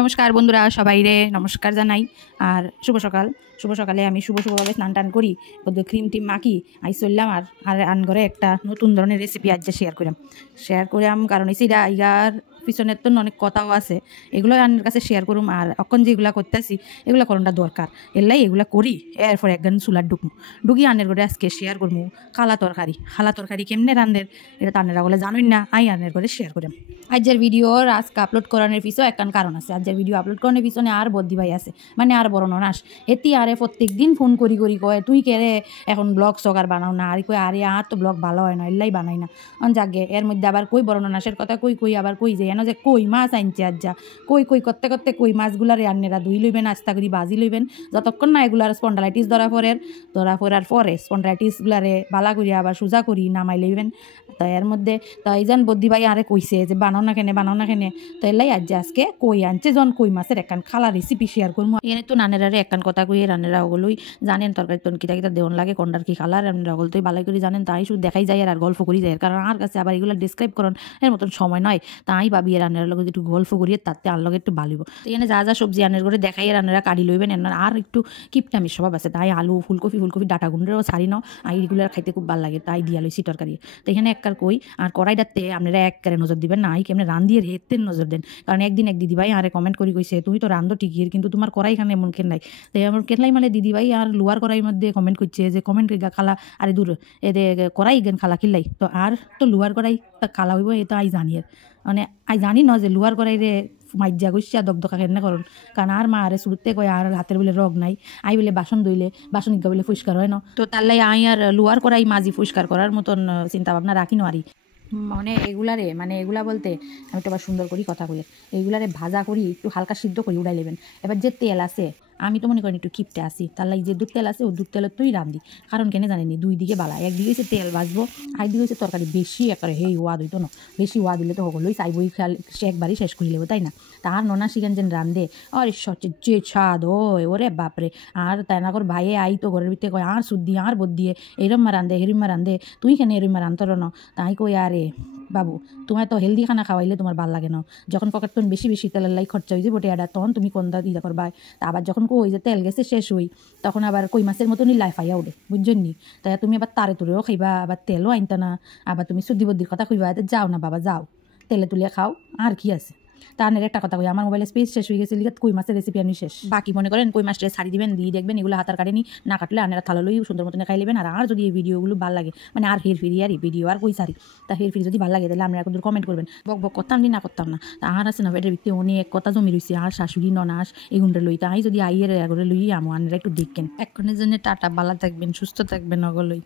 নমস্কার বন্ধুরা, সবাইরে নমস্কার জানাই। আর শুভ সকালে আমি শুভভাবে স্নান টান করি, ক্রিম টিম মাখি আই চললাম। আর ঘরে একটা নতুন ধরনের রেসিপি আজ শেয়ার করাম কারণ সেটা ইয়ার পিছনের তো অনেক কথাও আছে, এগুলো আনের কাছে শেয়ার করুম। আর এখন যেগুলো করতেছি এগুলো করাটা দরকার, এলাই এগুলো করি। এরপর একদিন চুলার ঢুকি আনের ঘরে আজকে শেয়ার করবো খালা তরকারি কেমনে রান্ধের, এটা তো আনেরা বলে জানুন না, আই আনের ঘরে শেয়ার করাম। আজকের ভিডিও আজকে আপলোড করানোর পিছনে একখান কারণ আছে। আজকের ভিডিও আপলোড করানোর পিছনে আর বদ্দি ভাই আছে, মানে আর বড় ননাস। এতি আরে প্রত্যেক দিন ফোন করি কয় তুই কে রে এখন ব্লগ সগার বানাও না, আর কই আরে আর তো ব্লগ ভালো হয় না, এল্লাই বানাই না। জাগে এর মধ্যে আবার কই বড় ননাসের কথা কই আবার কই যে এন যে কই মাছ আনছে আজ যা কই করতে কই মাছগুলারে আন্নেরা ধুই লইবেন, আস্তা করি বাজি লইবেন, যতক্ষণ না এগুলার স্পন্ডালাইটিস ধরা পড়ার পরে স্পন্ডালাইটিসগুলারে বালা করি আবার সোজা করি নামাই লইবেন। তো এর মধ্যে তো এই যেন বদ্দি ভাই আরে কইছে যে বানাও না কেনে তো এলাই আজকে কই আনছে জন কই মাছের একখান খালা রেসিপি শেয়ার করবো। এনে তো নানেরারে একখান কথা কই, রানেরা ওগুলোই জানেন তরকারি তন কিতা দেওয়ান লাগে কোনটার কি খালার, রানেরা ওগুলো তো ভালো করে জানেন। তাই শুধু দেখাই যায় আর গল্প করি যায়, কারণ আর কাছে আবার এগুলো ডিসক্রাইব করেন এর মতন সময় নয়। তাই ভাবি রান্নার লগে একটু গল্প করিয়ে তাতে আর লগে একটু ভালিব। তো এখানে যা সবজি আনের করে দেখাই রান্নারা কাটি লইবেন। আর একটু কিপটামির স্বভাব আছে, তাই আলু ফুলকপি ডাটা গুন্ডেরও ছাড়ি নাও, আর এইগুলো খাইতে খুব ভালো লাগে, তাই দিয়া লইছি তরকারি। তো এখানে একবার কই আর কড়াইটাতে আপনারা একবারে নজর দিবেন না, কেমন রান্ধিয়ে হেতে নজর দেন। কারণ একদিন এক দিদিভাই আরে কমেন্ট কইছে তুমি তো রান্ধো ঠিকই কিন্তু তোমার কড়াই খানে এমন কেন নাই। তো এমন কেনলাই মানে দিদিভাই আর লোয়ার কড়াইয়ের মধ্যে কমেন্ট করছে যে কমেন্ট খালা আরে দূর এতে কড়াই গেন খালা কিল্লাই। তো আর তো লোয়ার কড়াই তা খালা হইব, এ তো আই জানি আর মানে আই জানি ন যে লোয়ার কড়াই রে মাইজা গইসা দগদকা কেন করুন। কারণ আর মা আরে শুরুতে কয় আর হাতের বলে রগ নাই, আই বলে বাসন ধুইলে বাসন ইগা বলে পরিষ্কার হয় না। তো তার লাই আই আর লোয়ার কড়াই মাঝি পরিষ্কার করার মতন চিন্তা ভাবনা রাখি নারি। মানে এগুলা বলতে আমি তো আবার সুন্দর করি কথা কই, এইগুলারে ভাজা করি একটু হালকা সিদ্ধ করি উড়াই নেবেন। এবার যে তেল আছে আমি তো মনে করি একটু কিপটে আসি, তার লাগে যে দুধ তেল আছে ও দুধ তেলের তুই রান্ধি। কারণ কেন জানেনি দুই দিকে বালা, একদিকে হচ্ছে তেল ভাজবো আরেকদিকে হচ্ছে তরকারি বেশি একবারে হেই ওয়াদ হইতো না, বেশি ওয়াদ দিলে তো হলোই চাইবই খেয়াল সে একবারই শেষ করে নেবো, তাই না? তার ননা শিখান যেন রান্ধে আরে সচে যে ছাদ ওরে বাপরে। আর তাই না কর ভাইয়ে আই তো ঘরের ভিতরে কয় আর সুদ দিয়ে আর বোধ দিয়ে এরম রান্ধে হেরিমা রান্ধে, তুই কেন এরমা রান্ধর না? তাই কই আরে বাবু তোমার তো হেলদি খানা খাওয়াইলে তোমার ভাল লাগে না, যখন পকেট তুমি বেশি তেলের লাই খরচা হয়ে যাবো টেয়াটা তখন তুমি কোন দা ইয়া করবা। তা আবার যখন কই যে তেল গেছে শেষ হই তখন আবার কই মাছের মতনই লাইফাইয়া উঠে, বুঝছেন নি? তাই তুমি আবার তারে তুলেও খাইবা, আবার তেলও আনতে না, আবার তুমি সুদ্দি বদ্দির কথা কইবা, যাও না বাবা যাও তেলে তুলিয়া খাও আর কি আছে। তার একটা কথা কই, আমার মোবাইলে স্পেস শেষ হয়ে গেছে লিখে কই মাছের রেসিপি আমি শেষ। বাকি মনে করেন কই মাছটা ছাড়ি দিবেন দিয়ে দেখবেন এগুলো হাতার কাটেনি না কাটলে আনেরা থালা লই সুন্দর মতন খাই নেবেন। আর যদি এই ভিডিওগুলো ভালো লাগে মানে আর ফিরি আর এই ভিডিও আর কই সারি তা ফিরি যদি ভালো লাগে তাহলে আপনারা কিন্তু কমেন্ট করবেন, বক করতাম না করতাম না। তা আর আছে না এটার ভিত্তি অনেক কথা জমি রয়েছে, আর শাশুড়ি ননাস এগুনটা লই তাই যদি আইয়ের এগরে লই আমো আনেরা একটু দেখেন। এক্ষণের জন্য টাটা, ভালো থাকবেন সুস্থ থাকবেন অগলই।